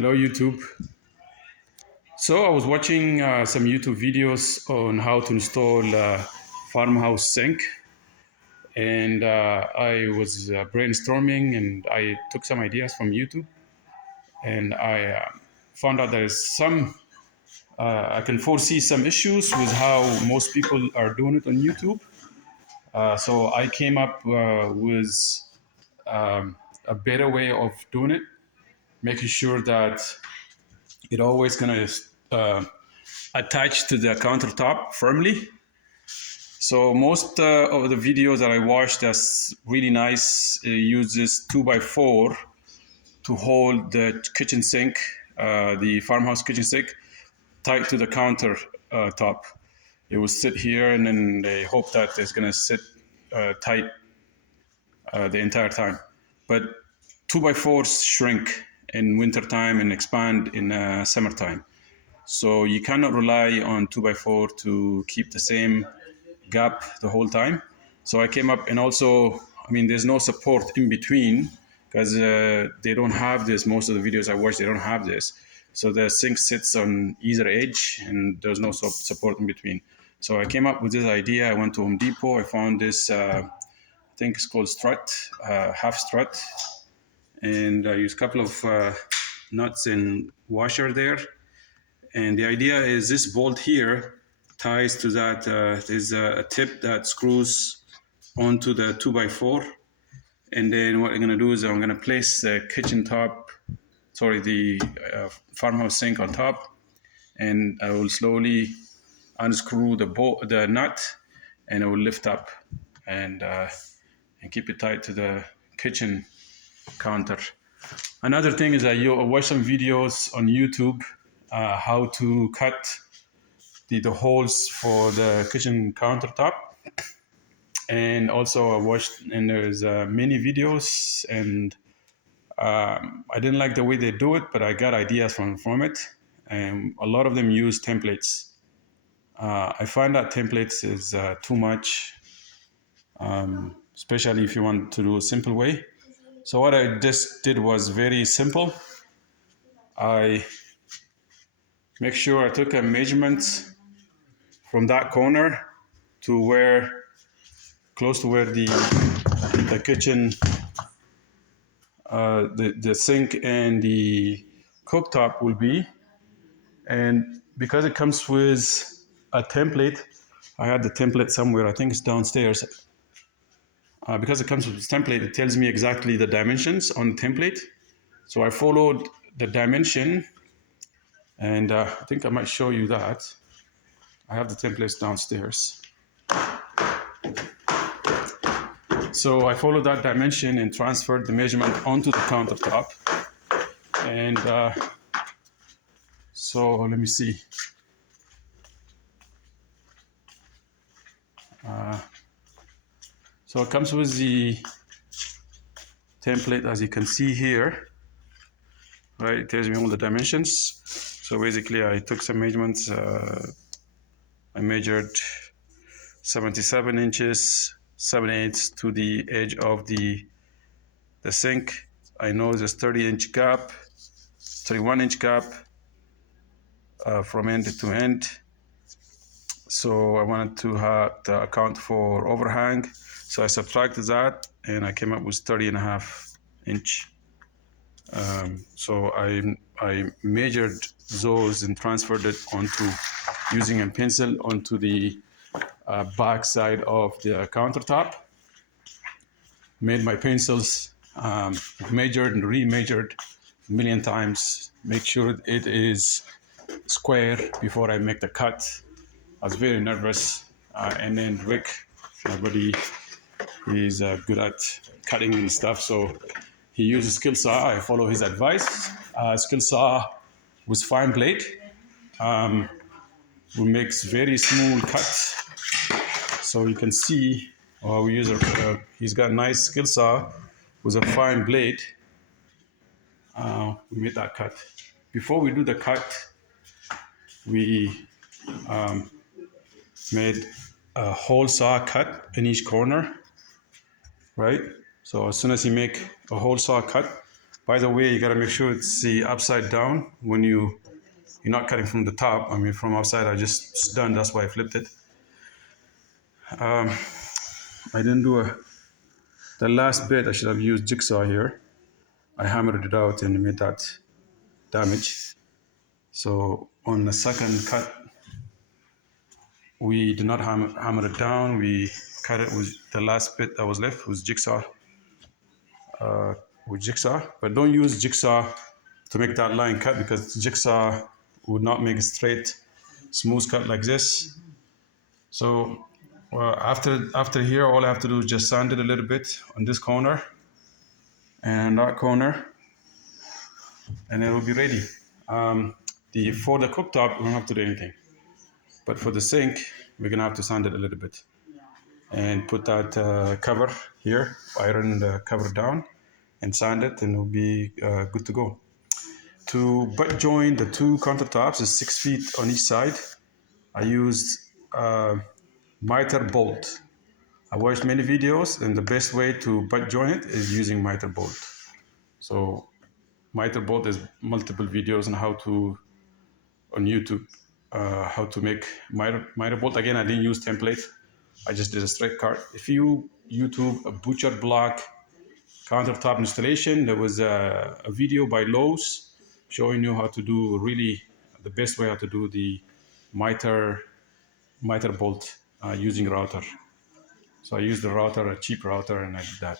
Hello YouTube. So I was watching some YouTube videos on how to install farmhouse sink, and I was brainstorming, and I took some ideas from YouTube, and I found out there's some I can foresee some issues with how most people are doing it on YouTube. So I came up with a better way of doing it, making sure that it always gonna attached to the countertop firmly. So most of the videos that I watched that's really nice uses 2x4 to hold the kitchen sink, the farmhouse kitchen sink, tight to the counter top. It will sit here, and then they hope that it's gonna sit tight the entire time. But 2x4s shrink in wintertime and expand in summertime. So you cannot rely on 2x4 to keep the same gap the whole time. So I came up, and also, I mean, there's no support in between because they don't have this. Most of the videos I watch, they don't have this. So the sink sits on either edge, and there's no support in between. So I came up with this idea. I went to Home Depot. I found this, I think it's called strut, half strut, and I used a couple of nuts and washer there. And the idea is this bolt here ties to that. There's a tip that screws onto the 2x4. And then what I'm going to do is I'm going to place the the farmhouse sink on top. And I will slowly unscrew the nut, and it will lift up and keep it tight to the kitchen counter. Another thing is that you watch some videos on YouTube how to cut the holes for the kitchen countertop, and also I watched, and there's many videos, and I didn't like the way they do it, but I got ideas from it, and a lot of them use templates. I find that templates is too much, especially if you want to do a simple way. So what I just did was very simple. I make sure I took a measurement from that corner to where, close to where the kitchen, the sink and the cooktop will be. And because it comes with a template, I had the template somewhere, I think it's downstairs. Because it comes with this template, it tells me exactly the dimensions on the template. So I followed the dimension, and I think I might show you that. I have the templates downstairs. So I followed that dimension and transferred the measurement onto the countertop. And so let me see. So it comes with the template, as you can see here, right? It tells me all the dimensions. So basically I took some measurements. I measured 77 inches, 7/8 to the edge of the sink. I know there's 30-inch gap, 31-inch gap from end to end. So I wanted to account for overhang. So I subtracted that, and I came up with 30.5-inch. So I measured those and transferred it using a pencil onto the back side of the countertop. Made my pencils, measured and remeasured a million times, make sure it is square before I make the cut. I was very nervous, and then Rick, my buddy, he's good at cutting and stuff, so he uses skill saw. I follow his advice. Skill saw with fine blade will makes very smooth cuts. So you can see, he's got a nice skill saw with a fine blade. We made that cut. Before we do the cut, we made a hole saw cut in each corner, right? So as soon as you make a hole saw cut, By the way, you gotta make sure it's the upside down when you're not cutting from the top. I mean, from outside, I just done. That's why I flipped it. I didn't do the last bit. I should have used jigsaw here. I hammered it out and made that damage. So on the second cut, we did not hammer it down. We cut it with the last bit that was left was jigsaw. But don't use jigsaw to make that line cut, because jigsaw would not make a straight, smooth cut like this. So after here, all I have to do is just sand it a little bit on this corner and that corner, and it will be ready. For the cooktop, we don't have to do anything, but for the sink, we're gonna have to sand it a little bit and put that cover here, iron the cover down, and sand it, and it'll be good to go. To butt join the two countertops is 6 feet on each side. I used miter bolt. I watched many videos, and the best way to butt join it is using miter bolt. So miter bolt is multiple videos on YouTube how to make miter bolt. Again, I didn't use template. I just did a straight cut. If you YouTube a butcher block countertop installation, there was a video by Lowe's showing you how to do really the best way how to do the miter bolt using router. So I used the router, a cheap router, and I did that.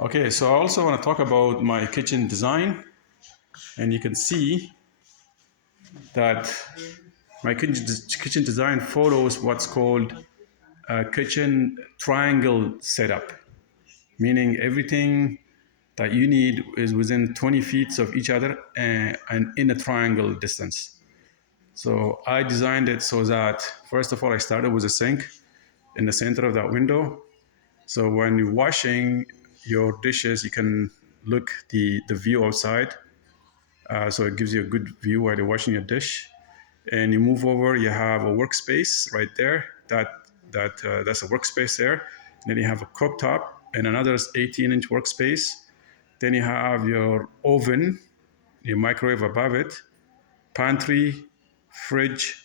Okay, so I also want to talk about my kitchen design, and you can see that my kitchen design follows what's called a kitchen triangle setup, meaning everything that you need is within 20 feet of each other and in a triangle distance. So I designed it so that, first of all, I started with a sink in the center of that window. So when you're washing your dishes, you can look the view outside. So it gives you a good view while you're washing your dish. And you move over, you have a workspace right there. That's a workspace there. And then you have a cooktop and another 18-inch workspace. Then you have your oven, your microwave above it, pantry, fridge.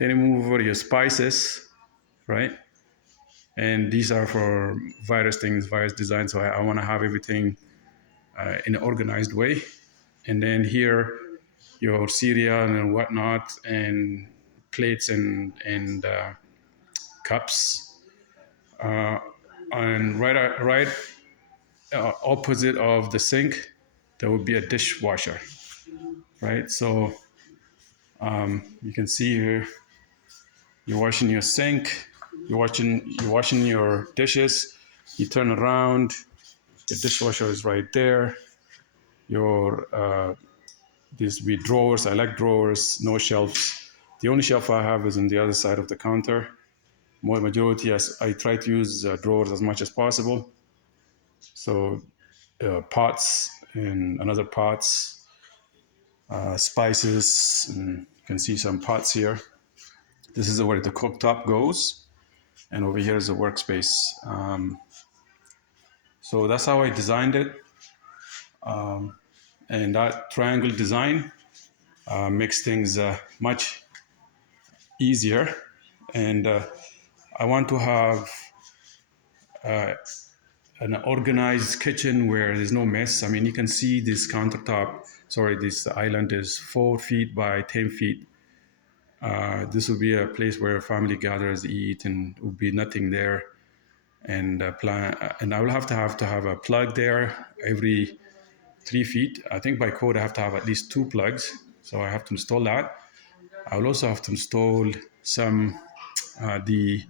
Then you move over your spices, right? And these are for various things, various designs. So I want to have everything in an organized way. And then here, your cereal and whatnot, and plates and cups. And right opposite of the sink, there would be a dishwasher, right? So you can see here, you're washing your sink, you're washing your dishes. You turn around, the dishwasher is right there. These be drawers. I like drawers, no shelves. The only shelf I have is on the other side of the counter. More majority, I try to use drawers as much as possible. So pots and another pots, spices, and you can see some pots here. This is where the cooktop goes, and over here is the workspace. So that's how I designed it. And that triangle design makes things much easier. And I want to have an organized kitchen where there's no mess. I mean, you can see this this island is 4 feet by 10 feet. This will be a place where a family gathers, eat, and will be nothing there. And and I will have to have a plug there every 3 feet. I think by code I have to have at least 2 plugs. So I have to install that. I will also have to install some the